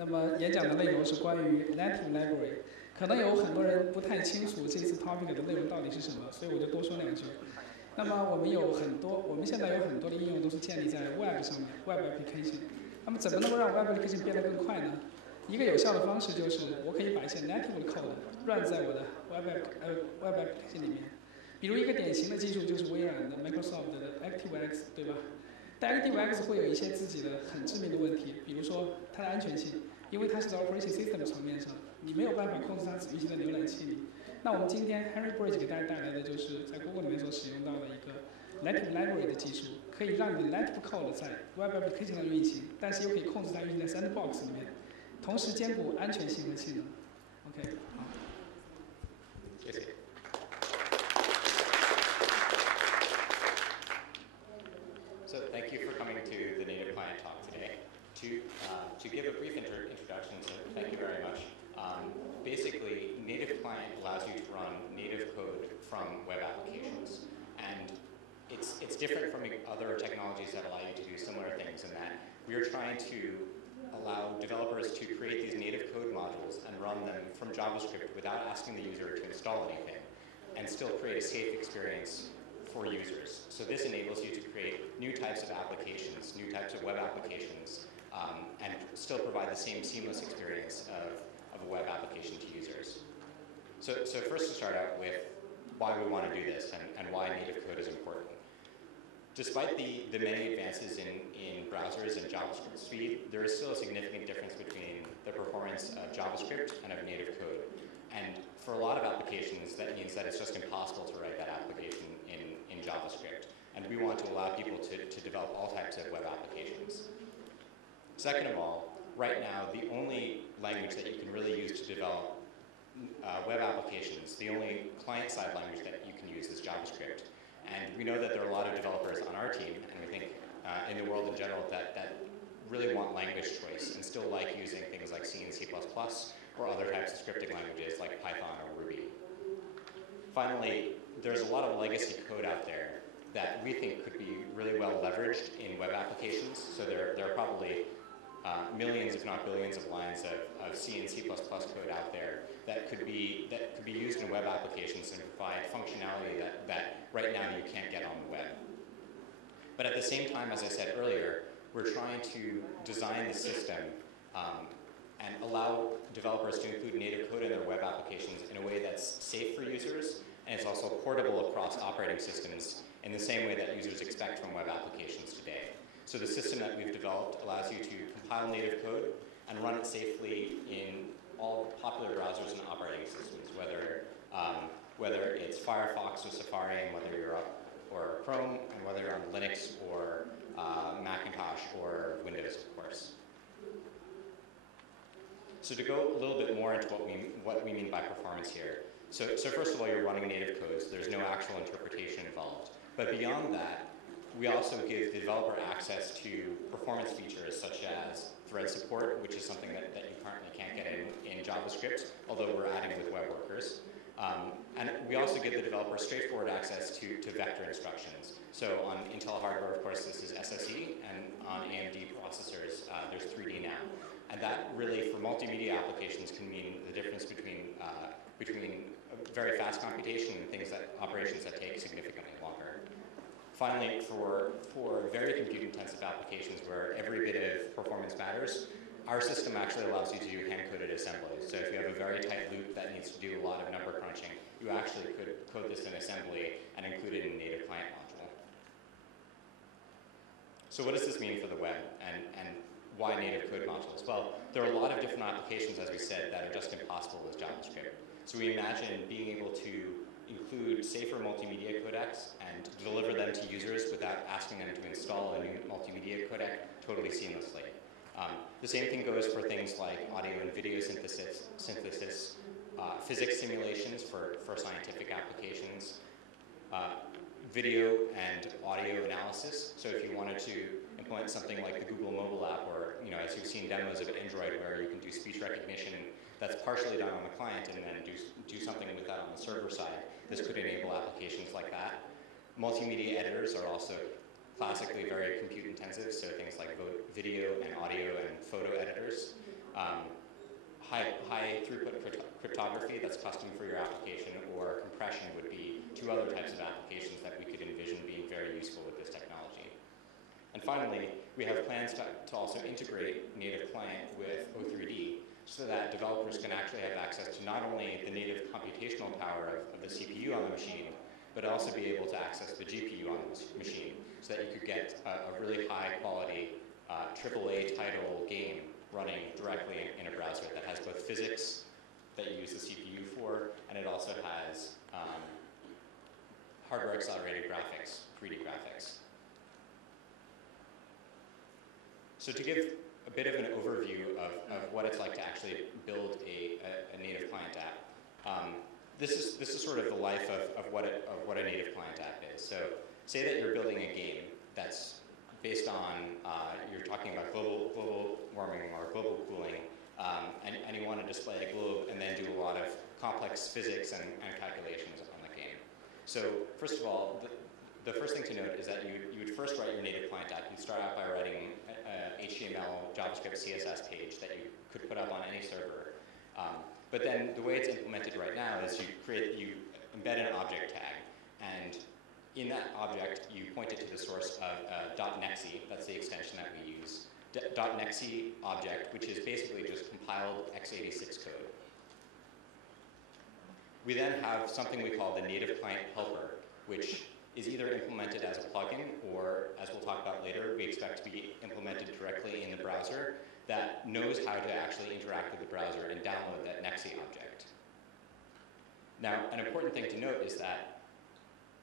那么演讲的内容是关于 native library， 可能有很多人不太清楚这次 topic 的内容到底是什么，所以我就多说两句。那么我们现在有很多的应用都是建立在 Web 上面 ，Web application。那么怎么能够让 Web application 变得更快呢？一个有效的方式就是我可以把一些 native code run 在我的 Web application 里面。比如一个典型的技术就是微软的 Microsoft 的 ActiveX， 对吧？但 ActiveX 会有一些自己的很致命的问题，比如说它的安全性，因为它是在 Operation System 层面上，你没有办法控制它只运行在浏览器里。那我们今天 Henry Bridge 给大家带来的就是在 Google 里面所使用到的一个 native library 的技术，可以让你的 native code 在 Web application 上运行，但是又可以控制它运行在 Sandbox 里面，同时兼顾安全性和性能。OK， 好。谢谢。So thank you for coming to the Native Client talk today. To give a brief introduction, so thank you very much. Basically, Native Client allows you to run native code from web applications. And it's different from other technologies that allow you to do similar things in that we're trying to allow developers to create these native code modules and run them from JavaScript without asking the user to install anything and still create a safe experience for users. So this enables you to create new types of applications, new types of web applications, and still provide the same seamless experience of a web application to users. So first to start out with why we want to do this and why native code is important. Despite the many advances in browsers and JavaScript speed, there is still a significant difference between the performance of JavaScript and of native code. And for a lot of applications, that means that it's just impossible to write that application in JavaScript. And we want to allow people to develop all types of web applications. Second of all, right now, the only language that you can really use to develop web applications, the only client-side language that you can use is JavaScript. And we know that there are a lot of developers on our team, and we think in the world in general that really want language choice and still like using things like C and C++ or other types of scripting languages like Python or Ruby. Finally, there's a lot of legacy code out there that we think could be really well leveraged in web applications. So there are probably millions, if not billions, of lines of C and C++ code out there that could be used in web applications and provide functionality that right now you can't get on the web. But at the same time, as I said earlier, we're trying to design the system and allow developers to include native code in their web applications in a way that's safe for users, and it's also portable across operating systems in the same way that users expect from web applications today. So the system that we've developed allows you to compile native code and run it safely in all popular browsers and operating systems, whether it's Firefox or Safari, and whether you're or Chrome, and whether you're on Linux or Macintosh or Windows, of course. So to go a little bit more into what we mean by performance here. So first of all, you're running native codes. There's no actual interpretation involved. But beyond that, we also give the developer access to performance features such as thread support, which is something that you currently can't get in JavaScript, although we're adding with web workers. And we also give the developer straightforward access to vector instructions. So on Intel hardware, of course, this is SSE, and on AMD processors, there's 3D now. And that really, for multimedia applications, can mean the difference between very fast computation and operations that take significantly longer. Finally, for very compute-intensive applications where every bit of performance matters, our system actually allows you to do hand-coded assembly. So if you have a very tight loop that needs to do a lot of number crunching, you actually could code this in assembly and include it in a native client module. So what does this mean for the web, and why native code modules? Well, there are a lot of different applications, as we said, that are just impossible with JavaScript. So we imagine being able to include safer multimedia codecs and deliver them to users without asking them to install a new multimedia codec totally seamlessly. The same thing goes for things like audio and video synthesis, physics simulations for scientific applications, video and audio analysis. So if you wanted to implement something like the Google mobile app, or as you've seen demos of Android where you can do speech recognition that's partially done on the client and then do something with that on the server side, this could enable applications like that. Multimedia editors are also classically very compute intensive, so things like video and audio and photo editors. cryptography that's custom for your application, or compression would be two other types of applications that we could envision being very useful with this technology. And finally, we have plans to also integrate native client with O3D so that developers can actually have access to not only the native computational power of the CPU on the machine, but also be able to access the GPU on the machine so that you could get a really high quality AAA title game running directly in a browser that has both physics that you use the CPU for, and it also has hardware accelerated graphics, 3D graphics. So to give a bit of an overview of what it's like to actually build a native client app, this is sort of the life of what a native client app is. So say that you're building a game that's based on, you're talking about global warming or global cooling, and you want to display a globe and then do a lot of complex physics and calculations on the game. So first of all, the first thing to note is that you would first write your native client app. You'd start out by writing an HTML, JavaScript, CSS page that you could put up on any server. But then the way it's implemented right now is you embed an object tag, and in that object you point it to the source of .nexe, that's the extension that we use. .nexe object, which is basically just compiled x86 code. We then have something we call the native client helper, which is either implemented as a plugin or, as we'll talk about later, we expect to be implemented directly in the browser that knows how to actually interact with the browser and download that nexe object. Now, an important thing to note is that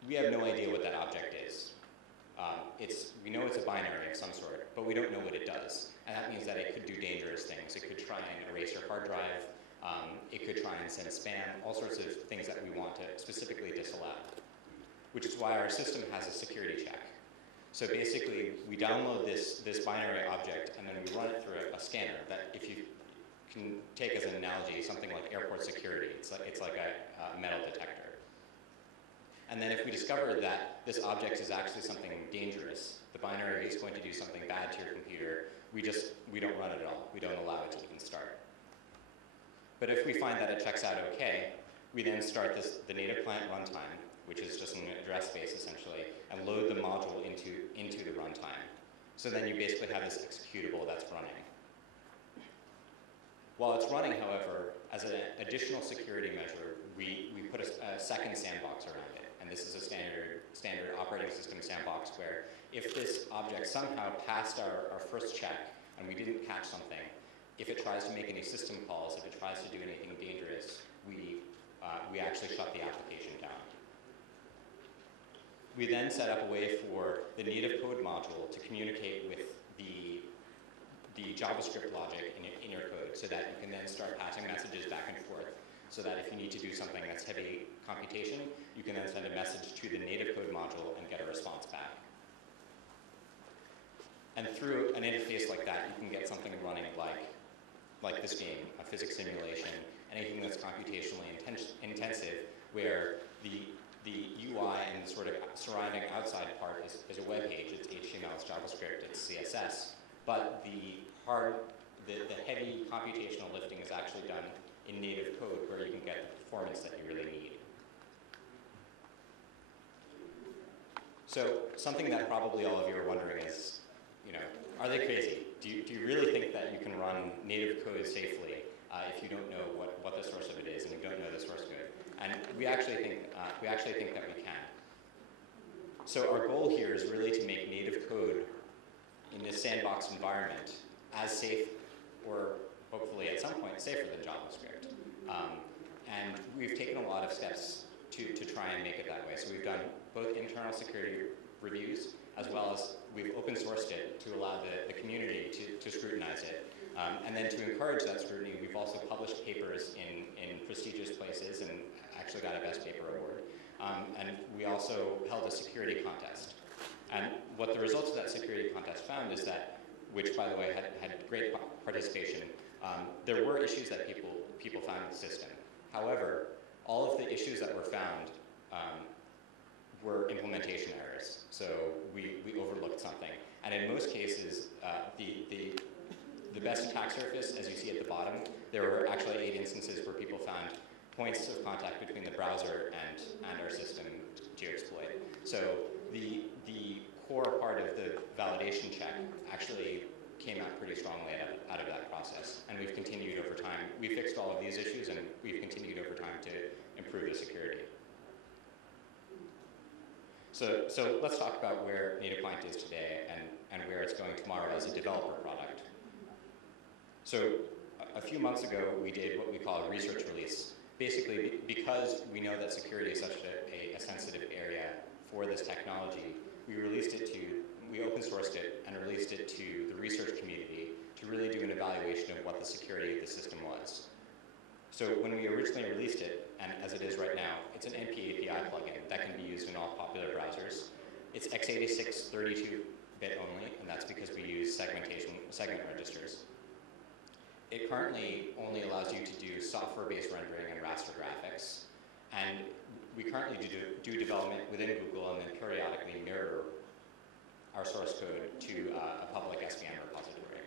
we have no idea what that object is. We know it's a binary of some sort, but we don't know what it does. And that means that it could do dangerous things. It could try and erase your hard drive. It could try and send spam, all sorts of things that we want to specifically disallow, which is why our system has a security check. So basically, we download this binary object, and then we run it through a scanner that, if you can take as an analogy, something like airport security. It's like a metal detector. And then if we discover that this object is actually something dangerous, the binary is going to do something bad to your computer, we don't run it at all. We don't allow it to even start. But if we find that it checks out okay, we then start the native client runtime, which is just an address space essentially, and load the module into the runtime. So then you basically have this executable that's running. While it's running, however, as an additional security measure, we put a second sandbox around it. And this is a standard operating system sandbox where if this object somehow passed our first check and we didn't catch something, if it tries to make any system calls, if it tries to do anything dangerous, we actually shut the application down. We then set up a way for the native code module to communicate with the JavaScript logic in your code so that you can then start passing messages back and forth. So that if you need to do something that's heavy computation, you can then send a message to the native code module and get a response back. And through an interface like that, you can get something running like this game, a physics simulation, anything that's computationally intensive, where the UI and the sort of surrounding outside part is a web page. It's HTML, it's JavaScript, it's CSS. But the heavy computational lifting is actually done in native code where you can get the performance that you really need. So something that probably all of you are wondering is, are they crazy? Do you really think that you can run native code safely if you don't know what the source of it is and you don't know the source code? And we actually think that we can. So our goal here is really to make native code in this sandbox environment as safe, or hopefully at some point safer than JavaScript. And we've taken a lot of steps to try and make it that way. So we've done both internal security reviews, as well as we've open sourced it to allow the community to scrutinize it. And then to encourage that scrutiny, we've also published papers in prestigious places and actually got a Best Paper Award. And we also held a security contest. And what the results of that security contest found is that, which by the way had great participation, there were issues that people found in the system. However, all of the issues that were found were implementation errors. So we overlooked something. And in most cases, the the best attack surface, as you see at the bottom, there were actually 8 instances where people found points of contact between the browser and our system to exploit. So the core part of the validation check actually came out pretty strongly out of that process. And we've continued over time. We fixed all of these issues, and we've continued over time to improve the security. So let's talk about where Native Client is today and where it's going tomorrow as a developer product. So a few months ago, we did what we call a research release. Basically, because we know that security is such a sensitive area for this technology, we open sourced it and released it to the research community to really do an evaluation of what the security of the system was. So when we originally released it, and as it is right now, it's an NPAPI plugin that can be used in all popular browsers. It's x86 32-bit only, and that's because we use segment registers. It currently only allows you to do software-based rendering and raster graphics, and we currently do development within Google and then periodically mirror our source code to a public SVN repository.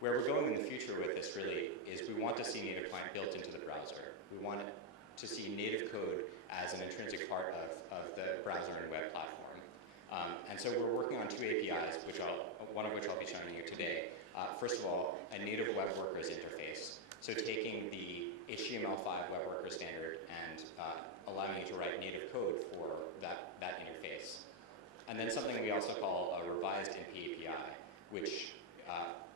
Where we're going in the future with this really is we want to see Native Client built into the browser. We want to see native code as an intrinsic part of the browser and web platform. And so we're working on 2 APIs, one of which I'll be showing you today. First of all, a native web workers interface. So taking the HTML5 web worker standard and allowing you to write native code for that interface. And then something we also call a revised NPAPI, which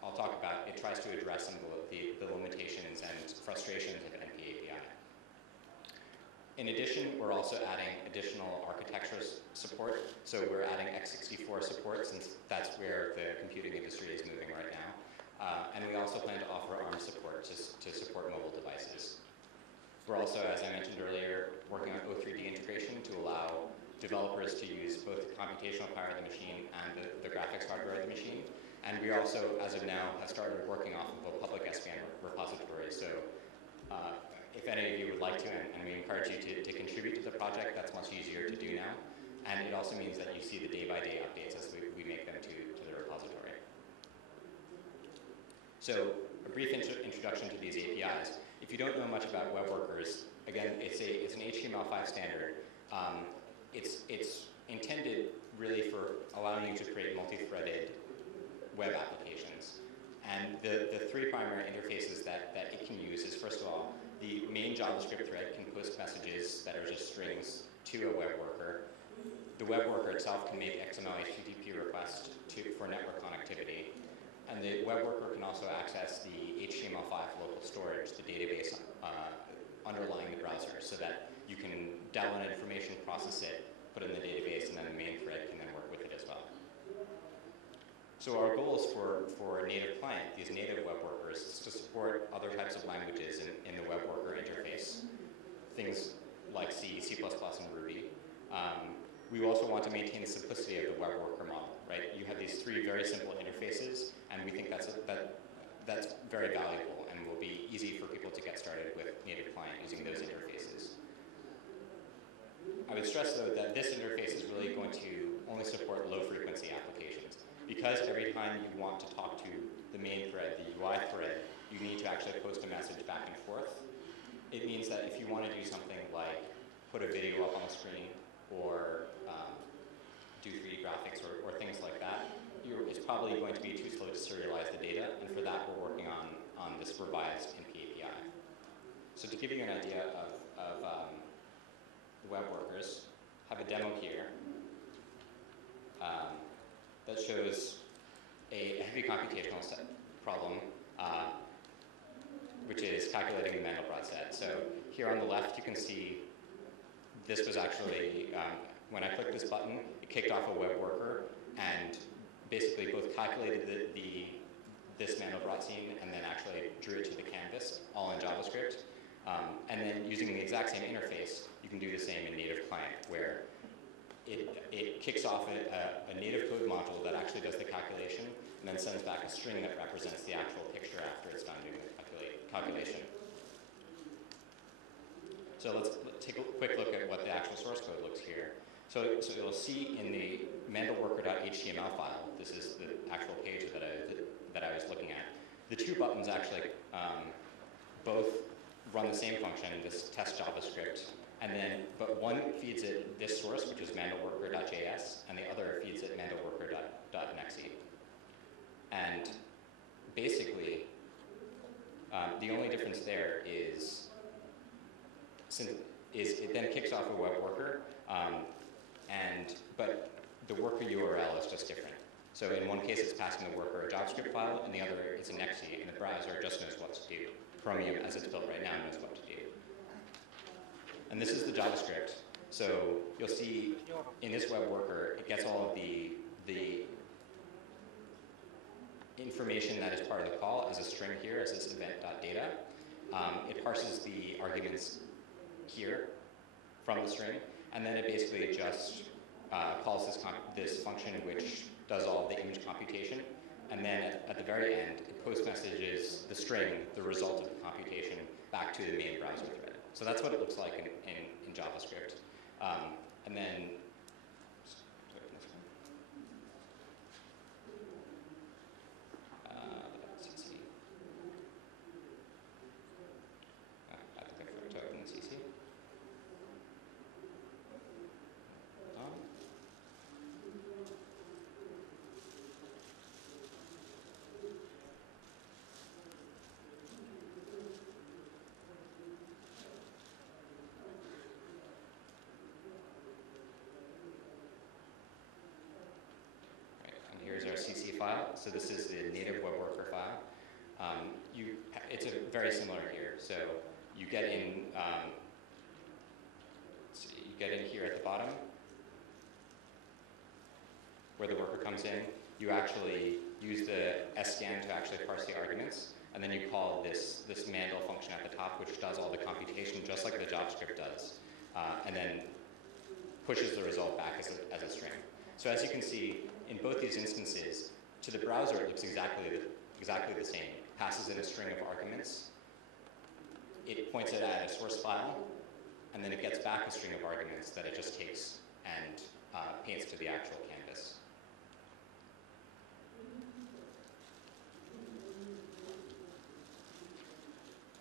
I'll talk about. It tries to address some of the limitations and frustrations of NPAPI. In addition, we're also adding additional architecture support. So we're adding x64 support, since that's where the computing industry is moving right now. And we also plan to offer ARM support to support mobile devices. We're also, as I mentioned earlier, working on O3D integration to allow developers to use both the computational power of the machine and the graphics hardware of the machine. And we also, as of now, have started working off of a public SVN repository. So if any of you would like to, and we encourage you to contribute to the project, that's much easier to do now. And it also means that you see the day-by-day updates as we make them to the repository. So a brief introduction to these APIs. If you don't know much about web workers, again, it's an HTML5 standard. It's intended really for allowing you to create multi-threaded web applications. And the 3 primary interfaces that it can use is, first of all, the main JavaScript thread can post messages that are just strings to a web worker. The web worker itself can make XML HTTP requests for network connectivity. And the web worker can also access the HTML5 local storage, the database underlying the browser, so that you can download information, process it, put it in the database, and then the main thread can then work with it as well. So our goals for native client, these native web workers, is to support other types of languages in the web worker interface, things like C, C++, and Ruby. We also want to maintain the simplicity of the web worker model, right? You have these 3 very simple interfaces, and we think that's very valuable and will be easy for people to get started with native client using those interfaces. I would stress, though, that this interface is really going to only support low-frequency applications. Because every time you want to talk to the main thread, the UI thread, you need to actually post a message back and forth. It means that if you want to do something like put a video up on the screen or do 3D graphics or things like that, it's probably going to be too slow to serialize the data, and for that we're working on this revised NPAPI. So to give you an idea of the web workers, I have a demo here that shows a heavy computational problem, which is calculating the Mandelbrot set. So here on the left, you can see this was actually, when I clicked this button, it kicked off a web worker and basically both calculated this Mandelbrot scene and then actually drew it to the canvas, all in JavaScript. And then using the exact same interface, you can do the same in native client, where it kicks off a native code module that actually does the calculation and then sends back a string that represents the actual picture after it's done doing the calculation. So let's take a quick look at what the actual source code looks here. So you'll see in the mandelworker.html file, this is the actual page that that I was looking at. The two buttons actually both run the same function, this test JavaScript, and then, but one feeds it this source, which is mandleworker.js, and the other feeds it mandleworker.nexe. And basically, the only difference there is it then kicks off a web worker, but the worker URL is just different. So in one case, it's passing the worker a JavaScript file, and the other it's an exe, and the browser just knows what to do. Chromium, as it's built right now, knows what to do. And this is the JavaScript. So you'll see in this web worker, it gets all of the information that is part of the call as a string here, as this event.data. It parses the arguments here from the string, and then it basically just calls this function which does all of the image computation, and then at the very end, it post messages the string, the result of the computation, back to the main browser thread. So that's what it looks like in JavaScript. And then, let's see. I think I forgot to open the CC. Here's our CC file. So this is the native web worker file. It's very similar here. So you get in, here at the bottom, where the worker comes in. You actually use the scan to actually parse the arguments, and then you call this mandel function at the top, which does all the computation just like the JavaScript does, and then pushes the result back as a string. So as you can see, in both these instances, to the browser it looks exactly the same. It passes in a string of arguments. It points it at a source file, and then it gets back a string of arguments that it just takes and paints to the actual canvas.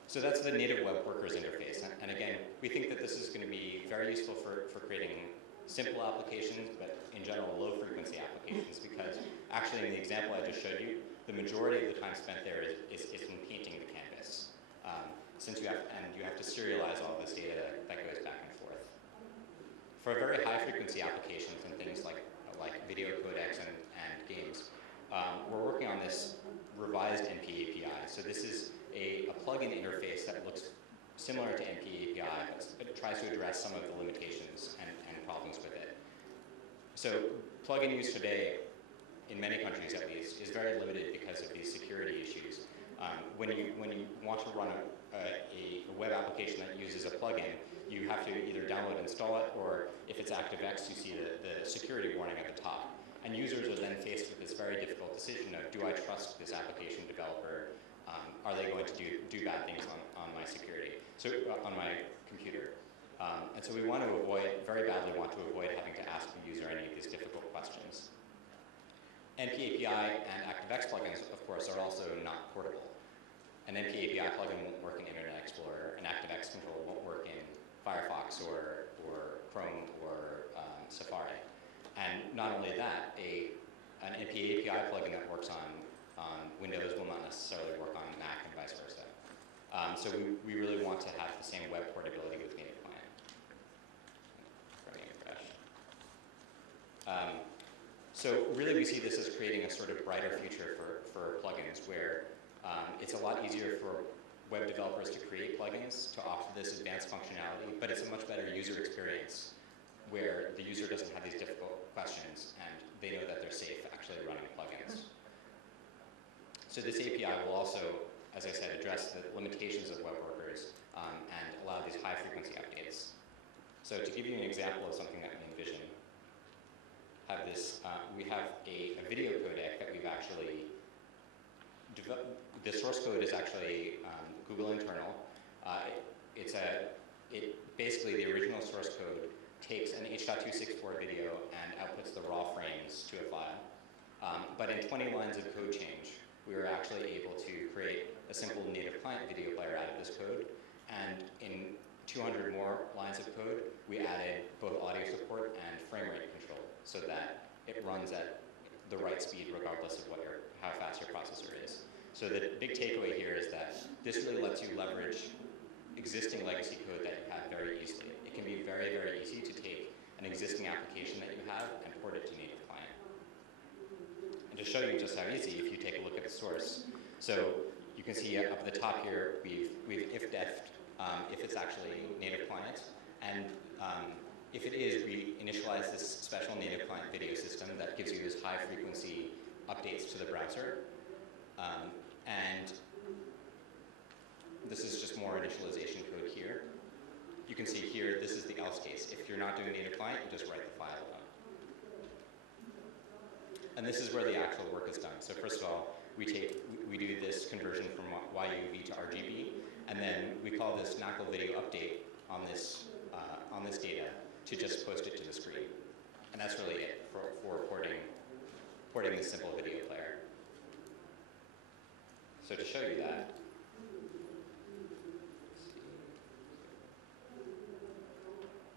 So that's the native web workers interface. And again, we think that this is going to be very useful for creating simple applications, but in general, low-frequency applications, because actually in the example I just showed you, the majority of the time spent there is in painting the canvas, since you have to serialize all this data that goes back and forth. For very high-frequency applications and things like video codecs and games, we're working on this revised NPAPI. So this is a plugin interface that looks similar to NPAPI, but it tries to address some of the limitations and problems with it. So plugin use today, in many countries at least, is very limited because of these security issues. When you want to run a web application that uses a plugin, you have to either download and install it, or if it's ActiveX, you see the security warning at the top. And users are then faced with this very difficult decision of, do I trust this application developer? Are they going to do bad things on my security? So on my computer. And so we want to very badly want to avoid having to ask the user any of these difficult questions. NPAPI and ActiveX plugins, of course, are also not portable. An NPAPI plugin won't work in Internet Explorer, an ActiveX control won't work in Firefox or Chrome or Safari. And not only that, an NPAPI plugin that works on Windows will not necessarily work on Mac and vice versa. So we really want to have the same web portability with native client. So really we see this as creating a sort of brighter future for plugins, where it's a lot easier for web developers to create plugins to offer this advanced functionality, but it's a much better user experience where the user doesn't have these difficult questions and they know that they're safe actually running plugins. So this API will also, as I said, address the limitations of web workers and allow these high-frequency updates. So to give you an example of something that we envision, we have a video codec that we've actually developed. The source code is actually Google internal. Basically the original source code takes an H.264 video and outputs the raw frames to a file. But in 20 lines of code change, we were actually able to create a simple native client video player out of this code. And in 200 more lines of code, we added both audio support and frame rate control so that it runs at the right speed regardless of how fast your processor is. So the big takeaway here is that this really lets you leverage existing legacy code that you have very easily. It can be very, very easy to take an existing application that you have and port it to native client. And to show you just how easy, if you take a look at the source. So you can see up at the top here, we've if-def'd if it's actually native client. And if it is, we initialize this special native client video system that gives you this high frequency updates to the browser. And this is just more initialization code here. You can see here, this is the else case. If you're not doing native client, you just write the file out. And this is where the actual work is done. So first of all, we do this conversion from YUV to RGB, and then we call this knuckle video update on this data to just post it to the screen. And that's really it for porting this simple video player. So to show you that,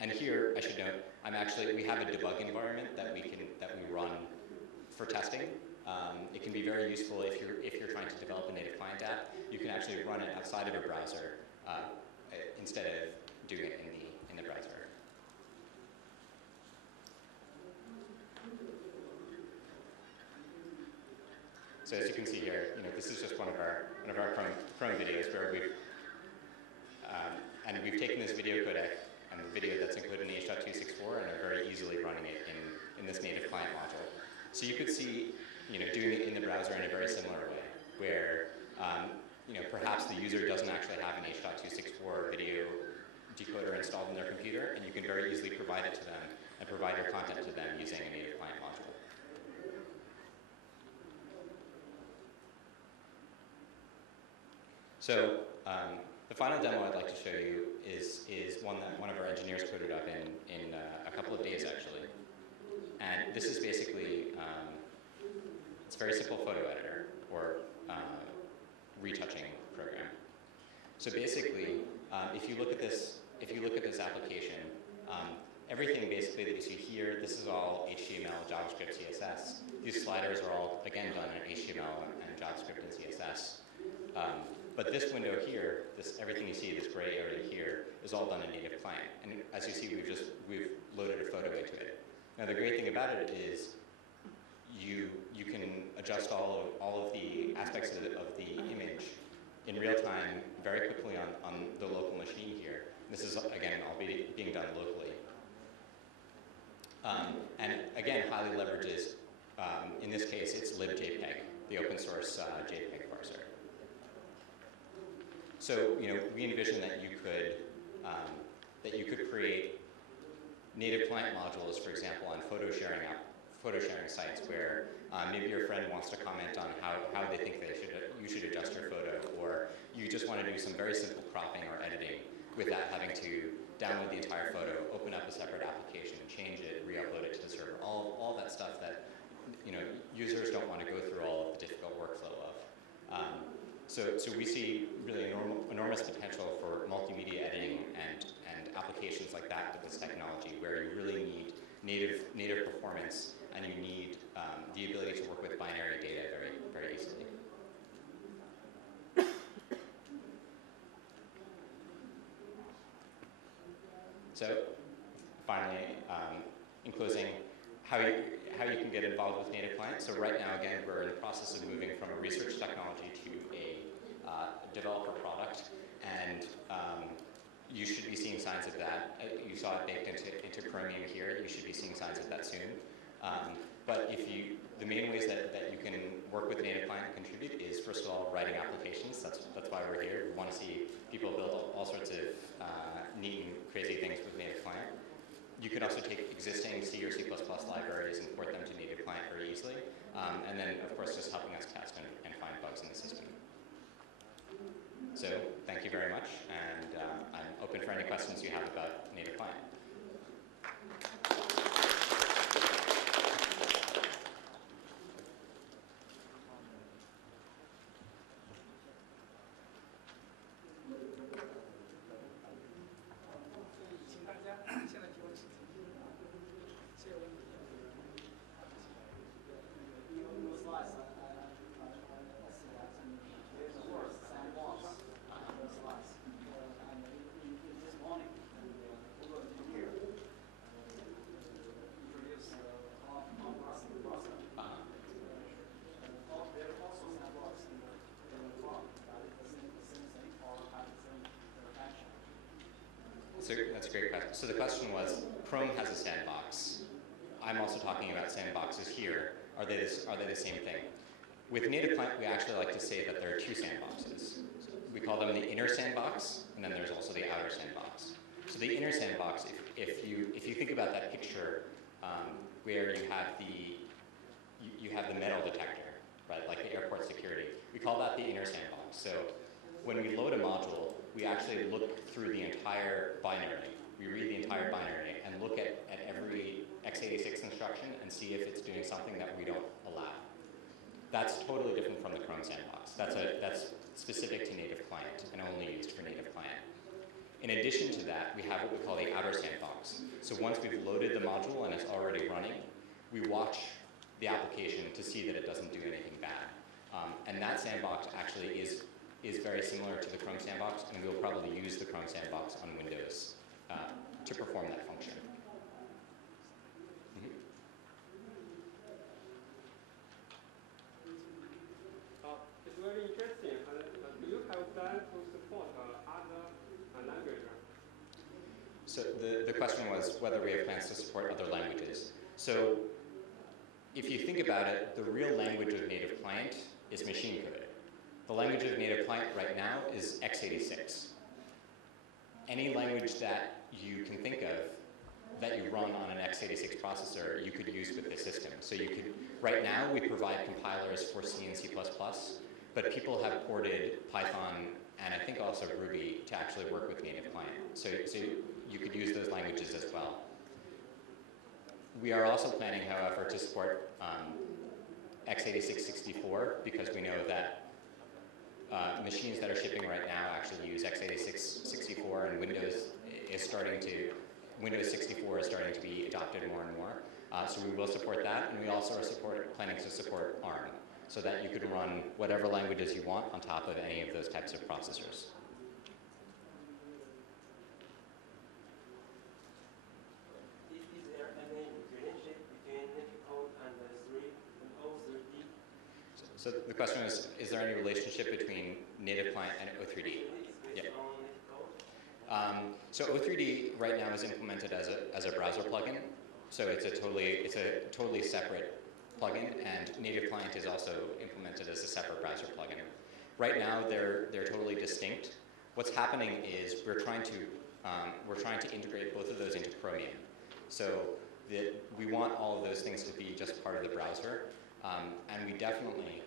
and here I should note, we have a debug environment that we run for testing. It can be very useful if you're trying to develop a native client app. You can actually run it outside of a browser instead of doing it in the browser. So as you can see here, this is just one of our Chrome videos where we've taken this video codec and the video that's encoded in H.264 and are very easily running it in this native client module. So you could see, doing it in the browser in a very similar way, where perhaps the user doesn't actually have an H.264 video decoder installed in their computer, and you can very easily provide it to them and provide your content to them using a native client module. So the final demo I'd like to show you is one that one of our engineers coded up in a couple of days, actually. And this is basically, it's a very simple photo editor or retouching program. So basically, if you look at this application, everything basically that you see here, this is all HTML, JavaScript, CSS. These sliders are all, again, done in HTML and JavaScript and CSS. But this window here, everything you see, this gray area here, is all done in native client. And as you see, we've loaded a photo into it. Now the great thing about it is you can adjust all of the aspects of the image in real time very quickly on the local machine here. This is, again, all being done locally. And again, highly leverages, in this case, it's libjpeg, the open source JPEG parser. So, we envision that you could create native client modules, for example, on photo sharing sites where maybe your friend wants to comment on how they think you should adjust your photo, or you just want to do some very simple cropping or editing without having to download the entire photo, open up a separate application, change it, re-upload it to the server, all that stuff that users don't want to go through all of the difficult workflow of. So we see really enormous potential for multimedia editing and applications like that with this technology, where you really need native performance and you need the ability to work with binary data very, very easily. So finally, in closing, how you can get involved with native client. So right now, again, we're in the process of moving from a research technology to a developer product, and you should be seeing signs of that. You saw it baked into Chromium here. You should be seeing signs of that soon. But the main ways that you can work with native client and contribute is, first of all, writing applications. That's why we're here. We want to see people build all sorts of neat and crazy things with native client. You could also take existing C or C++ libraries and port them to native client very easily. And then, of course, just helping us test and find bugs in the system. So thank you very much, and I'm open for any questions you have about native client. That's a great question. So the question was, Chrome has a sandbox. I'm also talking about sandboxes here. Are they the same thing? With native client, we actually like to say that there are two sandboxes. So we call them the inner sandbox, and then there's also the outer sandbox. So the inner sandbox, if you think about that picture where you have the metal detector, right, like the airport security, we call that the inner sandbox. So when we load a module, we actually look through the entire binary. We read the entire binary and look at every x86 instruction and see if it's doing something that we don't allow. That's totally different from the Chrome sandbox. That's specific to native client and only used for native client. In addition to that, we have what we call the outer sandbox. So once we've loaded the module and it's already running, we watch the application to see that it doesn't do anything bad. And that sandbox actually is very similar to the Chrome sandbox, and we'll probably use the Chrome sandbox on Windows to perform that function. It's very interesting. Do you have plans to support other languages? So the question was whether we have plans to support other languages. So if you think about it, the real language of native client is machine code. The language of native client right now is x86. Any language that you can think of that you run on an x86 processor, you could use with the system. So you could, right now we provide compilers for C and C++, but people have ported Python and I think also Ruby to actually work with native client. So you could use those languages as well. We are also planning, however, to support x86-64 because we know that machines that are shipping right now actually use x86-64, and Windows 64 is starting to be adopted more and more. So we will support that, and we also are planning to support ARM, so that you could run whatever languages you want on top of any of those types of processors. So the question is there any relationship between native client and O3D? Yeah. So O3D right now is implemented as a browser plugin. So it's a totally separate plugin, and native client is also implemented as a separate browser plugin. Right now they're totally distinct. What's happening is we're trying to integrate both of those into Chromium. So we want all of those things to be just part of the browser, and we definitely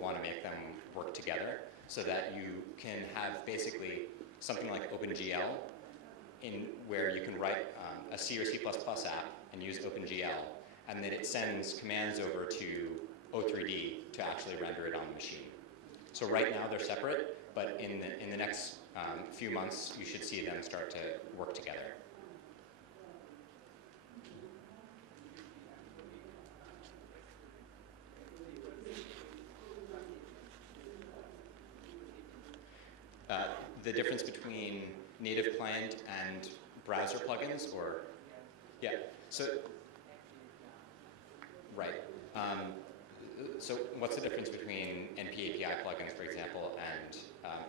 want to make them work together so that you can have basically something like OpenGL where you can write a C or C++ app and use OpenGL, and then it sends commands over to O3D to actually render it on the machine. So right now they're separate, but in the next few months you should see them start to work together. The difference between native client and browser plugins, or yeah, so right. So what's the difference between NPAPI plugins, for example, and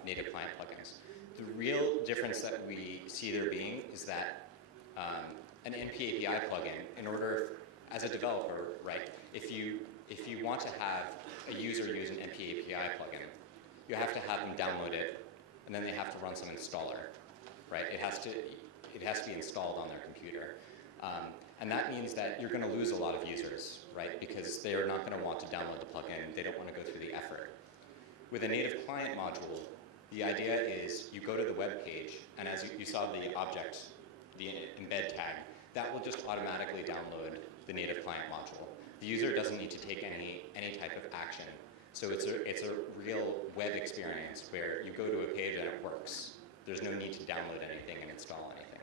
native client plugins? The real difference that we see there being is that an NPAPI plugin, in order, as a developer, right, if you want to have a user use an NPAPI plugin, you have to have them download it, and then they have to run some installer, right? It has to be installed on their computer. And that means that you're going to lose a lot of users, right? Because they are not going to want to download the plugin. They don't want to go through the effort. With a native client module, the idea is you go to the web page, and as you saw the object, the embed tag, that will just automatically download the native client module. The user doesn't need to take any type of action. So it's a real web experience where you go to a page and it works. There's no need to download anything and install anything.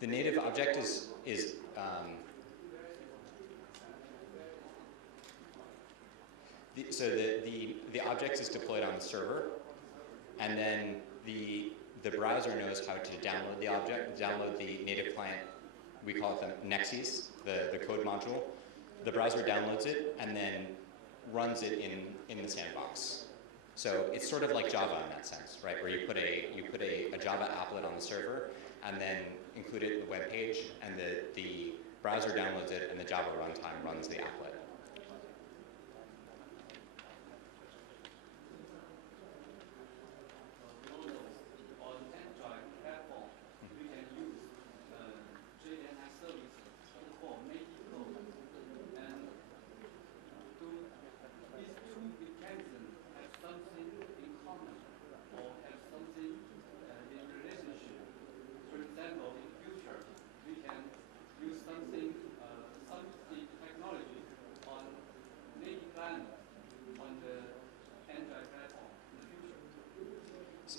The native object is the object is deployed on the server, and then the browser knows how to download the object, download the native client we call it the Nexes, the code module. The browser downloads it and then runs it in the sandbox. So it's sort of like Java in that sense, right? Where you put a Java applet on the server and then include it in the web page, and the browser downloads it and the Java runtime runs the applet.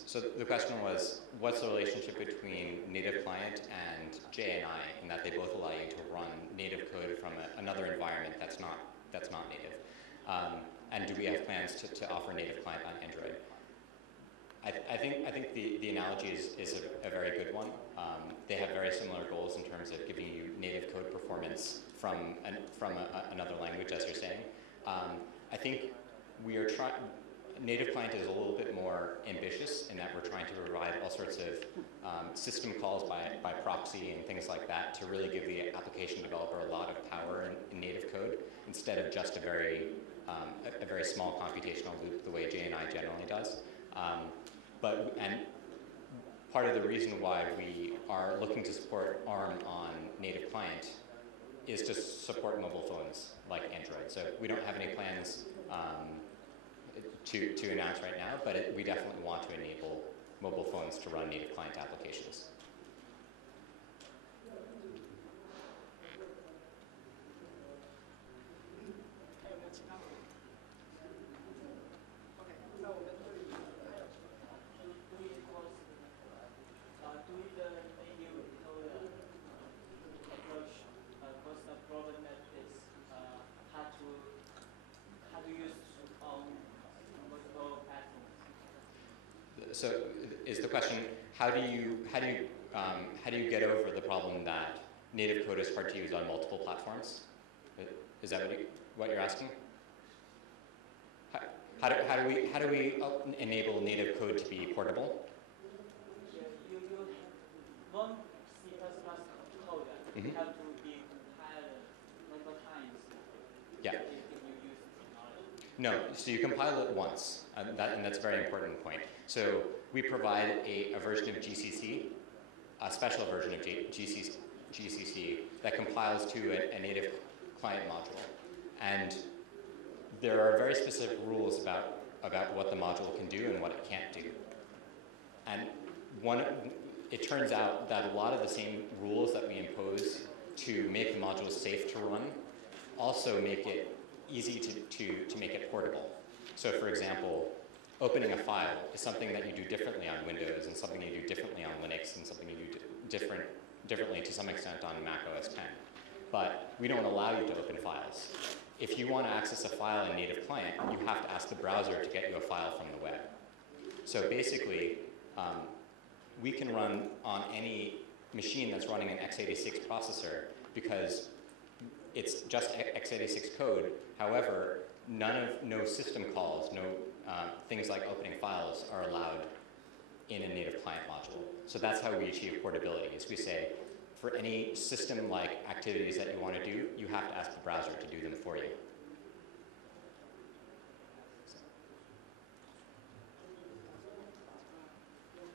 So the question was, what's the relationship between native client and JNI, in that they both allow you to run native code from another environment that's not native? And do we have plans to offer native client on Android? I think the analogy is a very good one. They have very similar goals in terms of giving you native code performance from another language, as you're saying. I think we are trying. Native client is a little bit more ambitious in that we're trying to provide all sorts of system calls by proxy and things like that to really give the application developer a lot of power in native code, instead of just a very small computational loop the way JNI generally does. And part of the reason why we are looking to support ARM on native client is to support mobile phones like Android. So we don't have any plans to announce right now, but we definitely want to enable mobile phones to run native client applications. So is the question, how do you get over the problem that native code is hard to use on multiple platforms? Is that what you're asking? How do we enable native code to be portable? You one C++ code have to be compiled multiple times. Yeah. If you use technology. No, so you compile it once, and that's a very important point. So we provide a version of GCC, a special version of GCC that compiles to a native client module. And there are very specific rules about what the module can do and what it can't do. And it turns out that a lot of the same rules that we impose to make the module safe to run also make it easy to make it portable. So for example, opening a file is something that you do differently on Windows, and something you do differently on Linux, and something you do differently to some extent on Mac OS X. But we don't allow you to open files. If you want to access a file in native client, you have to ask the browser to get you a file from the web. So basically, we can run on any machine that's running an x86 processor because it's just x86 code. However, no system calls, no things like opening files are allowed in a native client module. So that's how we achieve portability, is we say, for any system-like activities that you want to do, you have to ask the browser to do them for you.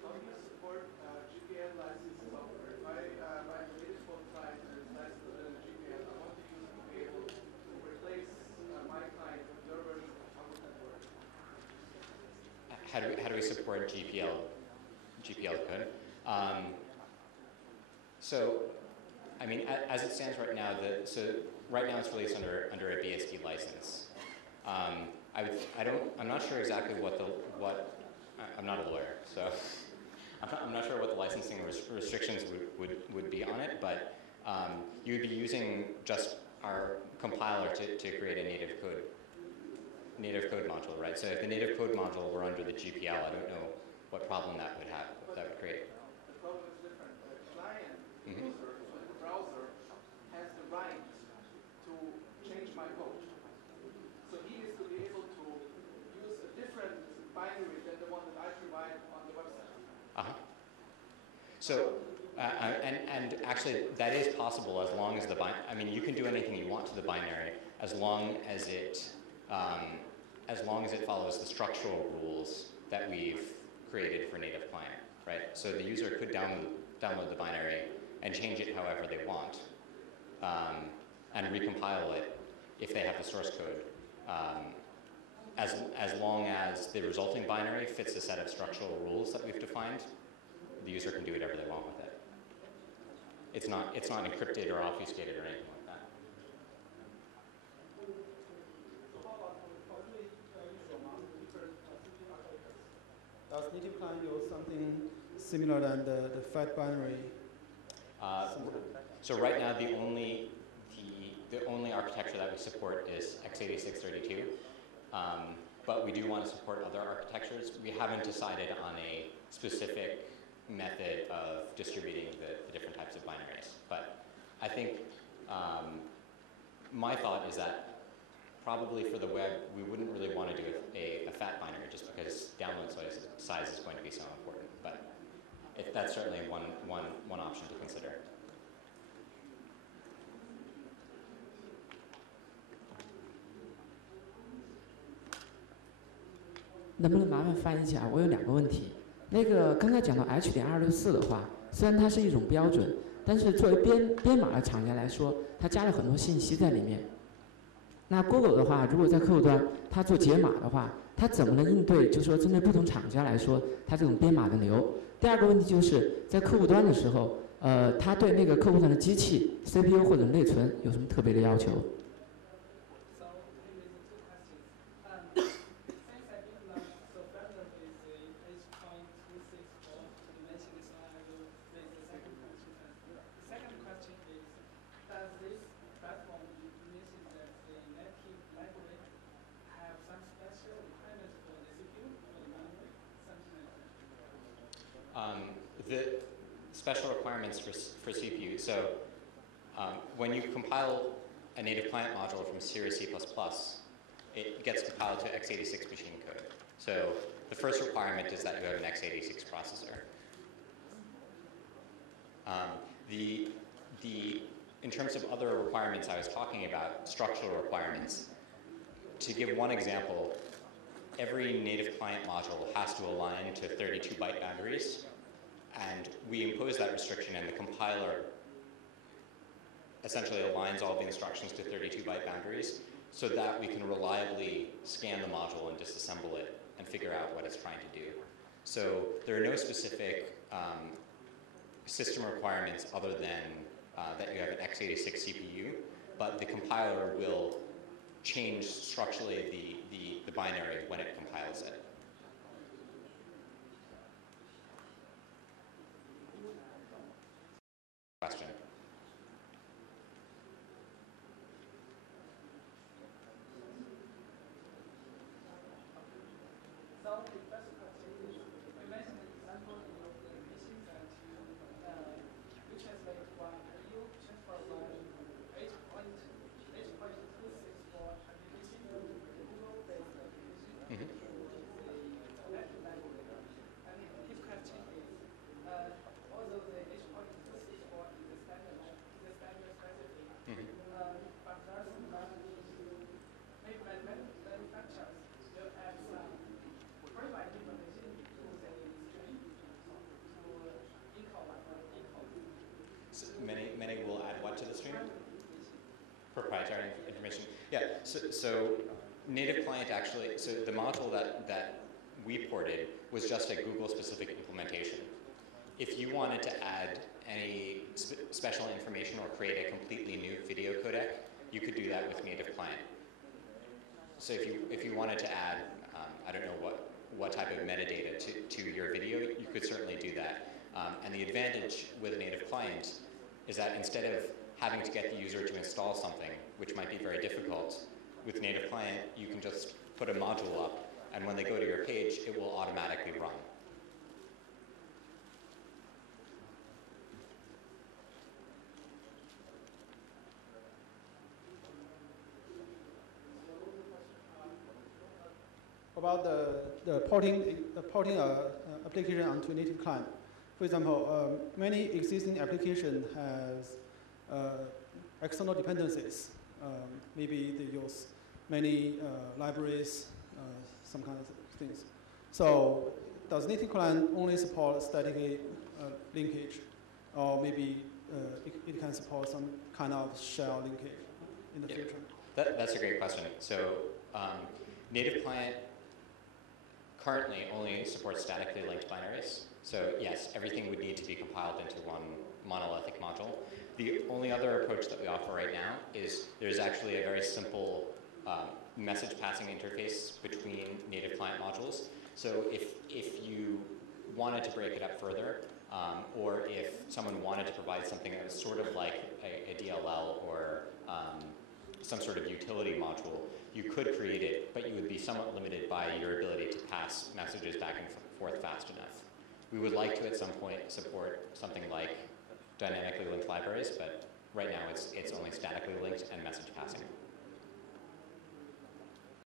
How do you support GPL license software? If I buy the latest phone size and it's nicer than a GPL, I want to use it to be able to replace my client with your version. How would that work? How do we support GPL code? So, I mean, as it stands right now, right now it's released under a BSD license. I'm not sure exactly I'm not a lawyer, so I'm not sure what the licensing restrictions would be on it, but you'd be using just our compiler to create a native code module, right? So if the native code module were under the GPL, I don't know what problem that would create. The problem is different. The client user, so the browser, right to change my code. So he needs to be able to use a different binary than the one that I provide on the website. So, and actually that is possible as long as the I mean, you can do anything you want to the binary as long as it follows the structural rules that we've created for native client, right? So the user could download the binary and change it however they want, and recompile it if they have the source code, as long as the resulting binary fits a set of structural rules that we've defined. The user can do whatever they want with it. It's not encrypted or obfuscated or anything like that. So how about for doing different CPU architectures? Does native client use something similar than the fat binary? So right now the only architecture that we support is x86-32, but we do want to support other architectures. We haven't decided on a specific method of distributing the different types of binaries. But I think my thought is that probably for the web, we wouldn't really want to do a fat binary just because download size is going to be so important. But that's certainly one option to consider. 能不能麻烦翻译一下？我有2个问题。那个刚才讲到 H.264 的话，虽然它是一种标准，但是作为编码的厂家来说，它加了很多信息在里面。那 Google 的话，如果在客户端它做解码的话，它怎么能应对？就是说针对不同厂家来说，它这种编码的流。第2个问题就是在客户端的时候，它对那个客户端的机器 CPU 或者内存有什么特别的要求？ The special requirements for CPU. So when you compile a native client module from Cirrus C++, it gets compiled to x86 machine code. So the first requirement is that you have an x86 processor. In terms of other requirements I was talking about, structural requirements. To give one example, every native client module has to align to 32-byte boundaries. And we impose that restriction, and the compiler essentially aligns all the instructions to 32-byte boundaries so that we can reliably scan the module and disassemble it and figure out what it's trying to do. So there are no specific system requirements other than that you have an x86 CPU, but the compiler will change structurally the binary when it compiles it. Question. So the first question is, you mentioned an example of the machine that you translate one, you transfer one H.264 application to Google-based application, which is a Latin language. And his question is, although the H.264 is a standard specific, but there are some manufacturers will add some provide information to the string to encode. So many will add what to the string? Proprietary information. Yeah. So native client actually. So the module that we ported was just a Google-specific implementation. If you wanted to add any special information or create a completely new video codec, you could do that with native client. So if you wanted to add, I don't know what type of metadata to your video, you could certainly do that. And the advantage with native client is that instead of having to get the user to install something, which might be very difficult, with native client, you can just put a module up, and when they go to your page, it will automatically run. about the porting application onto a native client. For example, many existing applications has external dependencies. Maybe they use many libraries, some kind of things. So does native client only support static linkage, or maybe it can support some kind of shell linkage in the future? That's a great question. So native client currently only supports statically linked binaries. So yes, everything would need to be compiled into one monolithic module. The only other approach that we offer right now is there's actually a very simple message passing interface between native client modules. So if you wanted to break it up further, or if someone wanted to provide something that was sort of like a DLL or some sort of utility module, you could create it, but you would be somewhat limited by your ability to pass messages back and forth fast enough. We would like to at some point support something like dynamically linked libraries, but right now it's only statically linked and message passing.